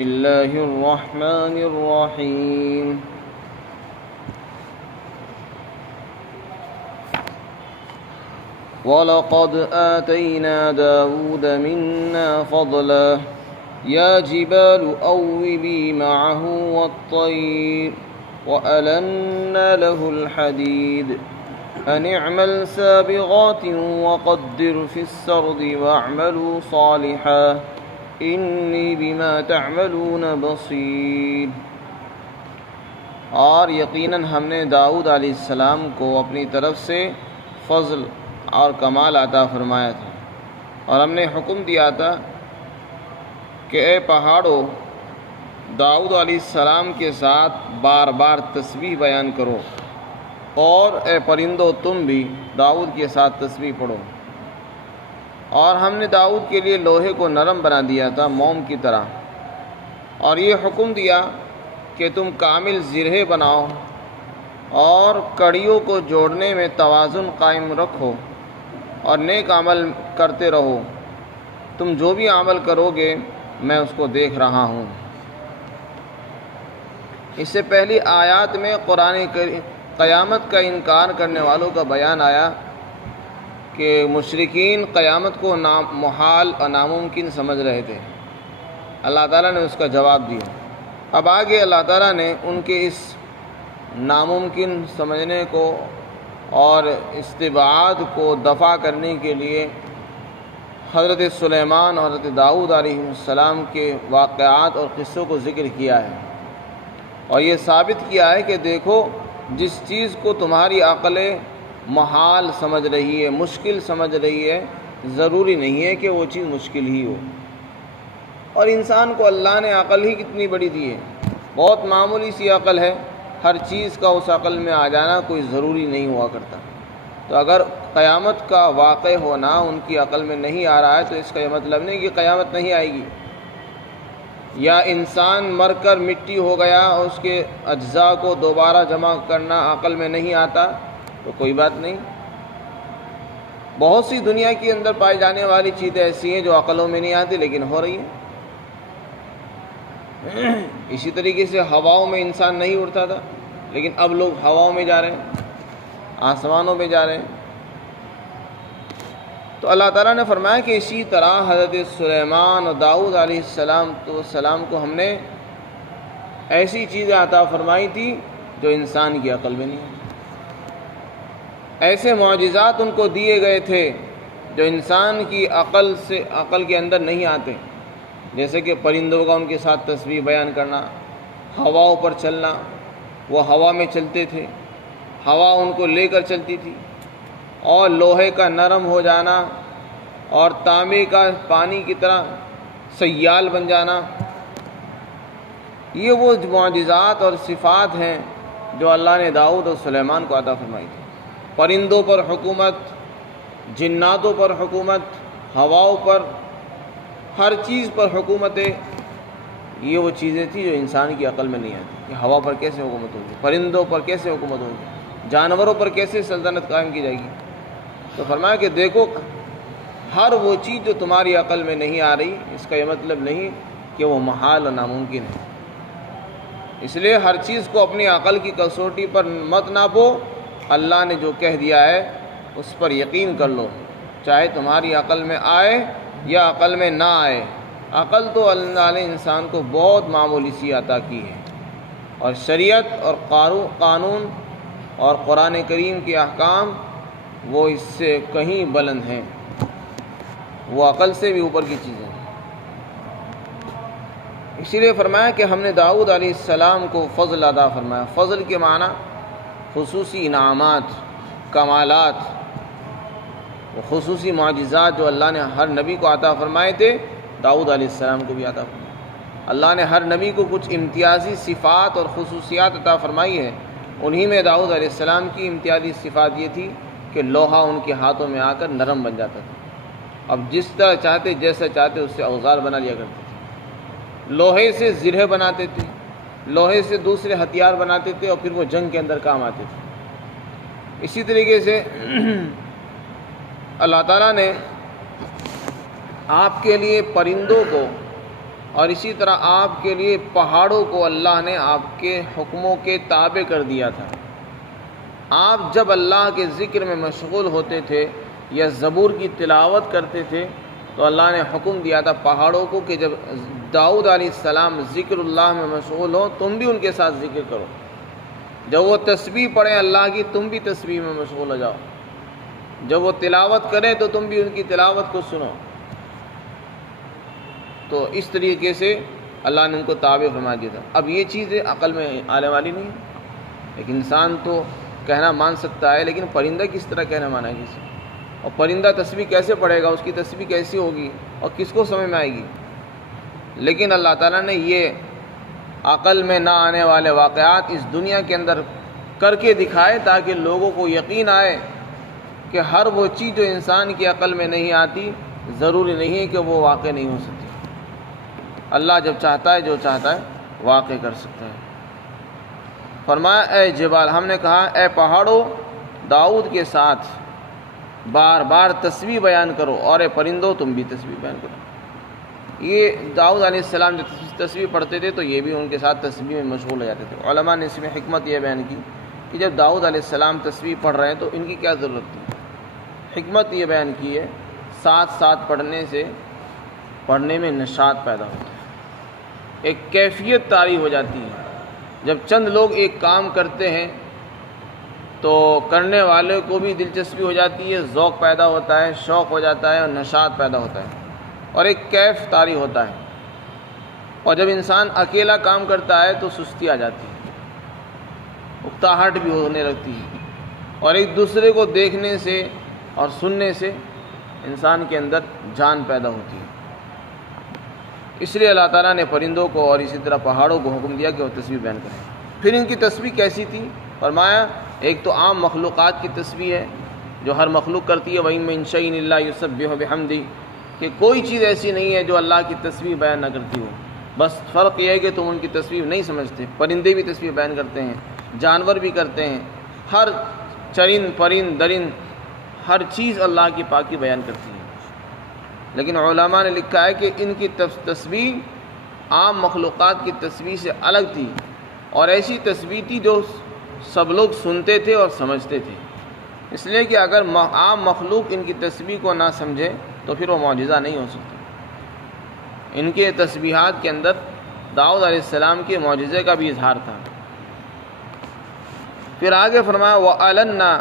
بسم اللہ الرحمن الرحیم وَلَقَدْ آتَيْنَا دَاوُودَ مِنَّا فَضْلًا يَا جِبَالُ أَوِّبِي مَعَهُ وَالطَّيْرَ وَأَلَنَّا لَهُ الْحَدِيدَ أَنِ اعْمَلْ سَابِغَاتٍ وَقَدِّرْ فِي السَّرْدِ وَاعْمَلُوا صَالِحًا إِنِّي بِمَا تَعْمَلُونَ بَصِيرٌ۔ اور یقیناً ہم نے داؤد علیہ السلام کو اپنی طرف سے فضل اور کمال عطا فرمایا تھا، اور ہم نے حکم دیا تھا کہ اے پہاڑوں داؤد علیہ السلام کے ساتھ بار بار تسبیح بیان کرو، اور اے پرندوں تم بھی داؤد کے ساتھ تسبیح پڑھو۔ اور ہم نے داؤد کے لیے لوہے کو نرم بنا دیا تھا موم کی طرح، اور یہ حکم دیا کہ تم کامل زرہ بناؤ اور کڑیوں کو جوڑنے میں توازن قائم رکھو اور نیک عمل کرتے رہو، تم جو بھی عمل کرو گے میں اس کو دیکھ رہا ہوں۔ اس سے پہلی آیات میں قیامت کا انکار کرنے والوں کا بیان آیا کہ مشرکین قیامت کو محال اور ناممکن سمجھ رہے تھے، اللہ تعالیٰ نے اس کا جواب دیا۔ اب آگے اللہ تعالیٰ نے ان کے اس ناممکن سمجھنے کو اور استبعاد کو دفع کرنے کے لیے حضرت سلیمان اور حضرت داؤد علیہ السلام کے واقعات اور قصوں کو ذکر کیا ہے، اور یہ ثابت کیا ہے کہ دیکھو جس چیز کو تمہاری عقلیں محال سمجھ رہی ہے، مشکل سمجھ رہی ہے، ضروری نہیں ہے کہ وہ چیز مشکل ہی ہو۔ اور انسان کو اللہ نے عقل ہی کتنی بڑی دی ہے، بہت معمولی سی عقل ہے، ہر چیز کا اس عقل میں آ جانا کوئی ضروری نہیں ہوا کرتا۔ تو اگر قیامت کا واقع ہونا ان کی عقل میں نہیں آ رہا ہے تو اس کا یہ مطلب نہیں کہ قیامت نہیں آئے گی، یا انسان مر کر مٹی ہو گیا اور اس کے اجزاء کو دوبارہ جمع کرنا عقل میں نہیں آتا تو کوئی بات نہیں۔ بہت سی دنیا کے اندر پائی جانے والی چیزیں ایسی ہیں جو عقلوں میں نہیں آتی لیکن ہو رہی ہیں۔ اسی طریقے سے ہواؤں میں انسان نہیں اڑتا تھا لیکن اب لوگ ہواؤں میں جا رہے ہیں، آسمانوں میں جا رہے ہیں۔ تو اللہ تعالیٰ نے فرمایا کہ اسی طرح حضرت سلیمان اور داؤد علیہ السلام کو ہم نے ایسی چیزیں عطا فرمائی تھی جو انسان کی عقل میں نہیں ہے، ایسے معجزات ان کو دیے گئے تھے جو انسان کی عقل کے اندر نہیں آتے، جیسے کہ پرندوں کا ان کے ساتھ تسبیح بیان کرنا، ہواؤں پر چلنا، وہ ہوا میں چلتے تھے، ہوا ان کو لے کر چلتی تھی، اور لوہے کا نرم ہو جانا اور تانبے کا پانی کی طرح سیال بن جانا، یہ وہ معجزات اور صفات ہیں جو اللہ نے داؤد اور سلیمان کو عطا فرمائی تھی۔ پرندوں پر حکومت، جناتوں پر حکومت، ہواؤں پر، ہر چیز پر حکومتیں، یہ وہ چیزیں تھیں جو انسان کی عقل میں نہیں آتی کہ ہوا پر کیسے حکومت ہوگی، پرندوں پر کیسے حکومت ہوگی، جانوروں پر کیسے سلطنت قائم کی جائے گی۔ تو فرمایا کہ دیکھو ہر وہ چیز جو تمہاری عقل میں نہیں آ رہی اس کا یہ مطلب نہیں کہ وہ محال اور ناممکن ہے، اس لیے ہر چیز کو اپنی عقل کی کسوٹی پر مت ناپو، اللہ نے جو کہہ دیا ہے اس پر یقین کر لو، چاہے تمہاری عقل میں آئے یا عقل میں نہ آئے۔ عقل تو اللہ نے انسان کو بہت معمولی سی عطا کی ہے، اور شریعت اور قانون اور قرآن کریم کے احکام وہ اس سے کہیں بلند ہیں، وہ عقل سے بھی اوپر کی چیزیں ہیں۔ اسی لیے فرمایا کہ ہم نے داؤد علیہ السلام کو فضل عطا فرمایا۔ فضل کے معنی خصوصی انعامات، کمالات، خصوصی معجزات جو اللہ نے ہر نبی کو عطا فرمائے تھے داؤد علیہ السلام کو بھی عطا فرمایا۔ اللہ نے ہر نبی کو کچھ امتیازی صفات اور خصوصیات عطا فرمائی ہے، انہی میں داؤد علیہ السلام کی امتیازی صفات یہ تھی کہ لوہا ان کے ہاتھوں میں آ کر نرم بن جاتا تھا، اب جس طرح چاہتے جیسا چاہتے اس سے اوزار بنا لیا کرتے تھے، لوہے سے زرہ بناتے تھے، لوہے سے دوسرے ہتھیار بناتے تھے اور پھر وہ جنگ کے اندر کام آتے تھے۔ اسی طریقے سے اللہ تعالیٰ نے آپ کے لیے پرندوں کو اور اسی طرح آپ کے لیے پہاڑوں کو اللہ نے آپ کے حکموں کے تابع کر دیا تھا۔ آپ جب اللہ کے ذکر میں مشغول ہوتے تھے یا زبور کی تلاوت کرتے تھے تو اللہ نے حکم دیا تھا پہاڑوں کو کہ جب داؤد علیہ السلام ذکر اللہ میں مشغول ہو تم بھی ان کے ساتھ ذکر کرو، جب وہ تسبیح پڑھیں اللہ کی تم بھی تسبیح میں مشغول ہو جاؤ، جب وہ تلاوت کریں تو تم بھی ان کی تلاوت کو سنو۔ تو اس طریقے سے اللہ نے ان کو تابع فرما دیا تھا۔ اب یہ چیزیں عقل میں آنے والی نہیں ہے، ایک انسان تو کہنا مان سکتا ہے لیکن پرندہ کس طرح کہنا مانا ہے کسی، اور پرندہ تسبیح کیسے پڑھے گا، اس کی تسبیح کیسی ہوگی اور کس کو سمجھ میں آئے گی؟ لیکن اللہ تعالیٰ نے یہ عقل میں نہ آنے والے واقعات اس دنیا کے اندر کر کے دکھائے تاکہ لوگوں کو یقین آئے کہ ہر وہ چیز جو انسان کی عقل میں نہیں آتی ضروری نہیں ہے کہ وہ واقع نہیں ہو سکتی۔ اللہ جب چاہتا ہے جو چاہتا ہے واقع کر سکتا ہے۔ فرمایا اے جبال، ہم نے کہا اے پہاڑوں داؤد کے ساتھ بار بار تسبیح بیان کرو، اور اے پرندوں تم بھی تسبیح بیان کرو۔ یہ داؤد علیہ السلام جب تسبیح پڑھتے تھے تو یہ بھی ان کے ساتھ تسبیح میں مشغول ہو جاتے تھے۔ علماء نے اس میں حکمت یہ بیان کی کہ جب داؤد علیہ السلام تسبیح پڑھ رہے ہیں تو ان کی کیا ضرورت تھی؟ حکمت یہ بیان کی ہے ساتھ ساتھ پڑھنے سے پڑھنے میں نشاط پیدا ہوتا ہے، ایک کیفیت طاری ہو جاتی ہے۔ جب چند لوگ ایک کام کرتے ہیں تو کرنے والے کو بھی دلچسپی ہو جاتی ہے، ذوق پیدا ہوتا ہے، شوق ہو جاتا ہے اور نشاط پیدا ہوتا ہے اور ایک کیف طاری ہوتا ہے۔ اور جب انسان اکیلا کام کرتا ہے تو سستی آ جاتی ہے، اکتاہٹ بھی ہونے لگتی ہے، اور ایک دوسرے کو دیکھنے سے اور سننے سے انسان کے اندر جان پیدا ہوتی ہے۔ اس لیے اللہ تعالیٰ نے پرندوں کو اور اسی طرح پہاڑوں کو حکم دیا کہ وہ تسبیح بیان کریں۔ پھر ان کی تسبیح کیسی تھی؟ فرمایا ایک تو عام مخلوقات کی تسبیح ہے جو ہر مخلوق کرتی ہے، وَإِن مِّن شَيْءٍ إِلَّا يُسَبِّحُ بِحَمْدِهِ، کہ کوئی چیز ایسی نہیں ہے جو اللہ کی تسبیح بیان نہ کرتی ہو، بس فرق یہ ہے کہ تم ان کی تسبیح نہیں سمجھتے۔ پرندے بھی تسبیح بیان کرتے ہیں، جانور بھی کرتے ہیں، ہر چرند پرند درند ہر چیز اللہ کی پاکی بیان کرتی ہے۔ لیکن علماء نے لکھا ہے کہ ان کی تسبیح عام مخلوقات کی تسبیح سے الگ تھی، اور ایسی تسبیح تھی جو سب لوگ سنتے تھے اور سمجھتے تھے، اس لیے کہ اگر عام مخلوق ان کی تسبیح کو نہ سمجھے تو پھر وہ معجزہ نہیں ہو سکتا۔ ان کے تسبیحات کے اندر داؤد علیہ السلام کے معجزے کا بھی اظہار تھا۔ پھر آگے فرمایا وَأَلَنَّا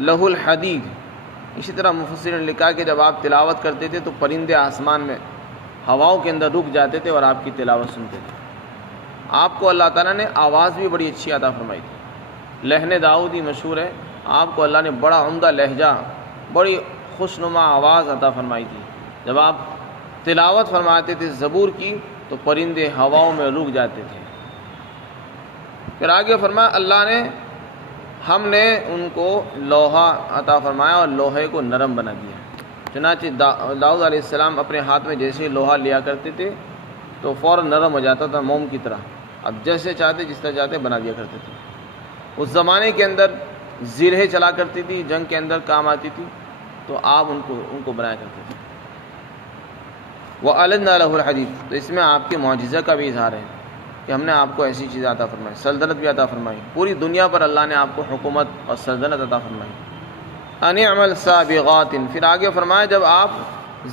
لَهُ الْحَدِيدِ، اسی طرح مفسرین نے لکھا کہ جب آپ تلاوت کرتے تھے تو پرندے آسمان میں ہواؤں کے اندر رک جاتے تھے اور آپ کی تلاوت سنتے تھے۔ آپ کو اللہ تعالیٰ نے آواز بھی بڑی اچھی عطا فرمائی تھی، لہن داؤدی مشہور ہے، آپ کو اللہ نے بڑا عمدہ لہجہ، بڑی خوشنما آواز عطا فرمائی تھی۔ جب آپ تلاوت فرماتے تھے زبور کی تو پرندے ہواؤں میں رک جاتے تھے۔ پھر آگے فرمایا اللہ نے ہم نے ان کو لوہا عطا فرمایا اور لوہے کو نرم بنا دیا۔ چنانچہ داؤد علیہ السلام اپنے ہاتھ میں جیسے لوہا لیا کرتے تھے تو فوراً نرم ہو جاتا تھا موم کی طرح، اب جیسے چاہتے جس طرح چاہتے بنا دیا کرتے تھے۔ اس زمانے کے اندر زرہیں چلا کرتی تھی، جنگ کے اندر کام آتی تھی، تو آپ ان کو بنایا کرتے تھے۔ وَأَلَنَّا لَهُ الْحَدِيدِ، تو اس میں آپ کے معجزہ کا بھی اظہار ہے کہ ہم نے آپ کو ایسی چیز عطا فرمائی، سلطنت بھی عطا فرمائی، پوری دنیا پر اللہ نے آپ کو حکومت اور سلطنت عطا فرمائی۔ أَنِ اعْمَلْ سَابِغَاتٍ، پھر آگے فرمایا جب آپ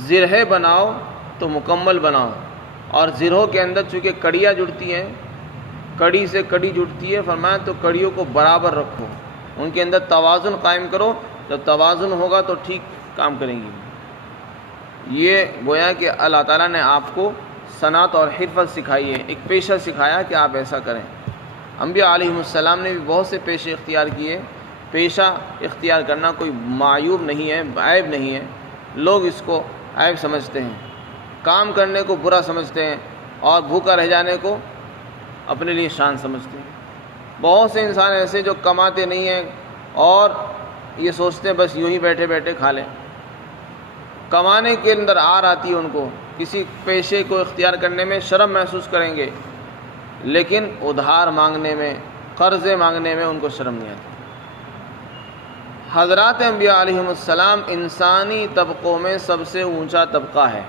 زرہیں بناؤ تو مکمل بناؤ، اور زرہوں کے اندر چونکہ کڑیاں جڑتی ہیں، کڑی سے کڑی جڑتی ہے، فرمایا تو کڑیوں کو برابر رکھو، ان کے اندر توازن قائم کرو، جب توازن ہوگا تو ٹھیک کام کریں گی۔ یہ گویا کہ اللہ تعالیٰ نے آپ کو صنعت اور حرفت سکھائی ہے، ایک پیشہ سکھایا کہ آپ ایسا کریں۔ انبیاء علیہم السلام نے بھی بہت سے پیشے اختیار کیے۔ پیشہ اختیار کرنا کوئی معیوب نہیں ہے، عیب نہیں ہے، لوگ اس کو عیب سمجھتے ہیں، کام کرنے کو برا سمجھتے ہیں اور بھوکا رہ جانے کو اپنے لیے شان سمجھتے ہیں۔ بہت سے انسان ایسے جو کماتے نہیں ہیں اور یہ سوچتے ہیں بس یوں ہی بیٹھے بیٹھے کھا لیں۔ کمانے کے اندر آر آتی ہے ان کو، کسی پیشے کو اختیار کرنے میں شرم محسوس کریں گے، لیکن ادھار مانگنے میں، قرضے مانگنے میں ان کو شرم نہیں آتی۔ حضرات انبیاء علیہم السلام انسانی طبقوں میں سب سے اونچا طبقہ ہے،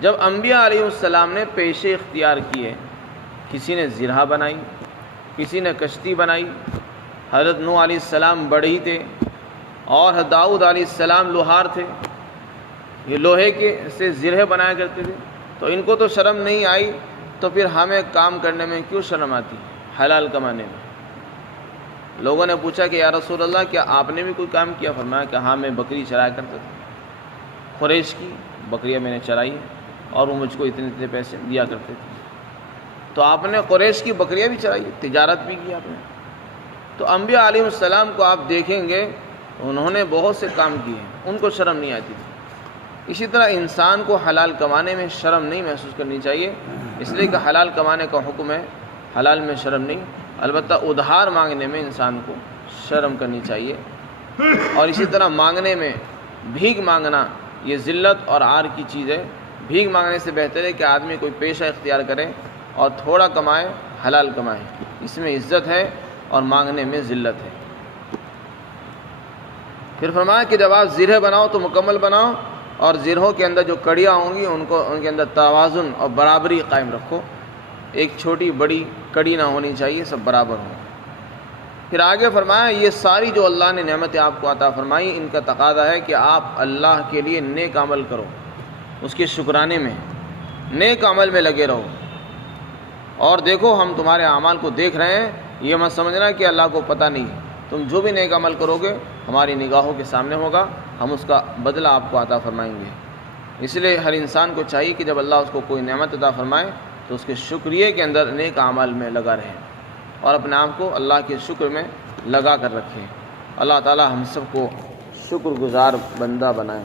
جب انبیاء علیہ السلام نے پیشے اختیار کیے، کسی نے زرہ بنائی، کسی نے کشتی بنائی، حضرت نوح علیہ السلام بڑھئی تھے اور حضرت داؤد علیہ السلام لوہار تھے، یہ لوہے کے سے زرہ بنایا کرتے تھے، تو ان کو تو شرم نہیں آئی، تو پھر ہمیں کام کرنے میں کیوں شرم آتی، حلال کمانے میں؟ لوگوں نے پوچھا کہ یا رسول اللہ کیا آپ نے بھی کوئی کام کیا؟ فرمایا کہ ہاں میں بکری چرایا کرتا تھا، قریش کی بکریاں میں نے چرائی اور وہ مجھ کو اتنے اتنے پیسے دیا کرتے تھے۔ تو آپ نے قریش کی بکریاں بھی چرائی، تجارت بھی کی آپ نے۔ تو انبیاء علیہ السلام کو آپ دیکھیں گے انہوں نے بہت سے کام کیے ہیں، ان کو شرم نہیں آتی تھی۔ اسی طرح انسان کو حلال کمانے میں شرم نہیں محسوس کرنی چاہیے، اس لیے کہ حلال کمانے کا حکم ہے، حلال میں شرم نہیں، البتہ ادھار مانگنے میں انسان کو شرم کرنی چاہیے۔ اور اسی طرح مانگنے میں بھیک مانگنا یہ ذلت اور عار کی چیز ہے۔ بھیک مانگنے سے بہتر ہے کہ آدمی کوئی پیشہ اختیار کرے اور تھوڑا کمائے، حلال کمائے، اس میں عزت ہے اور مانگنے میں ذلت ہے۔ پھر فرمایا کہ جب آپ زرہ بناؤ تو مکمل بناؤ، اور زرہوں کے اندر جو کڑیاں ہوں گی ان کے اندر توازن اور برابری قائم رکھو، ایک چھوٹی بڑی کڑی نہ ہونی چاہیے، سب برابر ہوں۔ پھر آگے فرمایا یہ ساری جو اللہ نے نعمتیں آپ کو عطا فرمائی ان کا تقاضا ہے کہ آپ اللہ کے لیے نیک عمل کرو، اس کے شکرانے میں نیک عمل میں لگے رہو، اور دیکھو ہم تمہارے اعمال کو دیکھ رہے ہیں، یہ مت سمجھنا کہ اللہ کو پتہ نہیں، تم جو بھی نیک عمل کرو گے ہماری نگاہوں کے سامنے ہوگا، ہم اس کا بدلہ آپ کو عطا فرمائیں گے۔ اس لیے ہر انسان کو چاہیے کہ جب اللہ اس کو کوئی نعمت عطا فرمائے تو اس کے شکریہ کے اندر نیک اعمال میں لگا رہے اور اپنے آپ کو اللہ کے شکر میں لگا کر رکھے۔ اللہ تعالی ہم سب کو شکر گزار بندہ بنائے۔